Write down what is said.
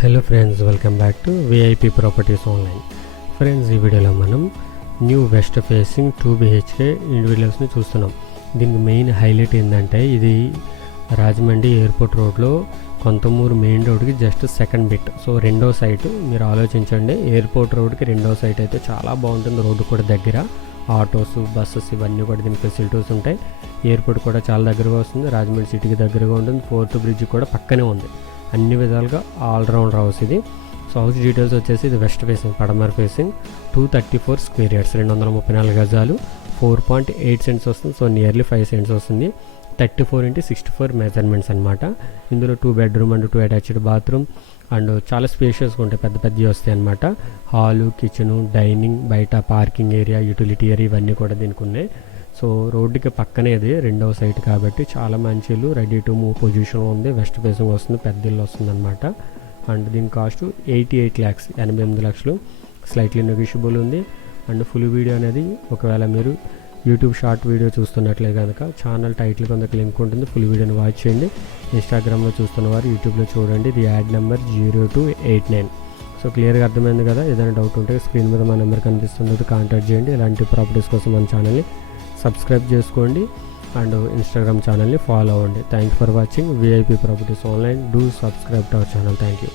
Hello friends, welcome back to VIP properties online. Friends, ఈ వీడియోలో మనం న్యూ వెస్ట్ ఫేసింగ్ 2 BHK ఇండివిజువల్స్ని చూస్తున్నాం. దీనికి మెయిన్ హైలైట్ ఏంటంటే ఇది రాజమండ్రి ఎయిర్పోర్ట్ రోడ్లో కొంతమూరు మెయిన్ రోడ్కి జస్ట్ సెకండ్ బిట్. సో రెండో సైటు మీరు ఆలోచించండి, ఎయిర్పోర్ట్ రోడ్కి రెండో సైట్ అయితే చాలా బాగుంటుంది. రోడ్డు కూడా దగ్గర, ఆటోస్ బస్సెస్ ఇవన్నీ కూడా దీనికి ఫెసిలిటీస్ ఉంటాయి. ఎయిర్పోర్ట్ కూడా చాలా దగ్గరగా వస్తుంది, రాజమండ్రి సిటీకి దగ్గరగా ఉంటుంది. ఫోర్త్ బ్రిడ్జ్ కూడా పక్కనే ఉంది. అన్ని విధాలుగా ఆల్రౌండర్ హౌస్ ఇది. సో హౌస్ డీటెయిల్స్ వచ్చేసి ఇది వెస్ట్ ఫేసింగ్, పడమర ఫేసింగ్, 234 స్క్వేర్ యార్డ్స్, 234 గజాలు, 4.8 సెంట్స్ వస్తుంది. సో నియర్లీ 5 సెంట్స్ వస్తుంది. 34x64 మెజర్మెంట్స్ అనమాట. ఇందులో 2 bedroom and 2 attached bathroom and చాలా స్పేషియస్గా ఉంటాయి, పెద్ద పెద్దవి వస్తాయి అనమాట. హాలు, కిచెను, డైనింగ్, బయట పార్కింగ్ ఏరియా, యూటిలిటీ ఏరియా ఇవన్నీ కూడా దీనికి ఉన్నాయి. సో రోడ్డుకి పక్కనే ఇది రెండవ సైట్ కాబట్టి చాలా మంచి ఇల్లు, రెడీ టు మూవ్ పొజిషన్ ఉంది. వెస్ట్ ఫేసింగ్ వస్తుంది, పెద్ద ఇల్లు వస్తుంది అనమాట. అండ్ దీని కాస్ట్ 88 lakhs, 88 లక్షలు. స్లైట్లీ నెగోషియబుల్ ఉంది. అండ్ ఫుల్ వీడియో అనేది ఒకవేళ మీరు యూట్యూబ్ షార్ట్ వీడియో చూస్తున్నట్లే కనుక ఛానల్ టైటిల్ కొంత లింక్ ఉంటుంది, ఫుల్ వీడియోని వాచ్ చేయండి. ఇన్స్టాగ్రామ్లో చూస్తున్నవారు యూట్యూబ్లో చూడండి. ఇది యాడ్ నెంబర్ 0289. సో క్లియర్గా అర్థమైంది కదా. ఏదైనా డౌట్ ఉంటే స్క్రీన్ మీద మా నెంబర్ కనిపిస్తుంది, కాంటాక్ట్ చేయండి. ఇలాంటి ప్రాపర్టీస్ కోసం మన ఛానల్ని సబ్స్క్రైబ్ చేసుకోండి అండ్ ఇన్స్టాగ్రామ్ ఛానల్ని ఫాలో అవ్వండి. Thank you for watching VIP properties online. Do subscribe to our channel. Thank you.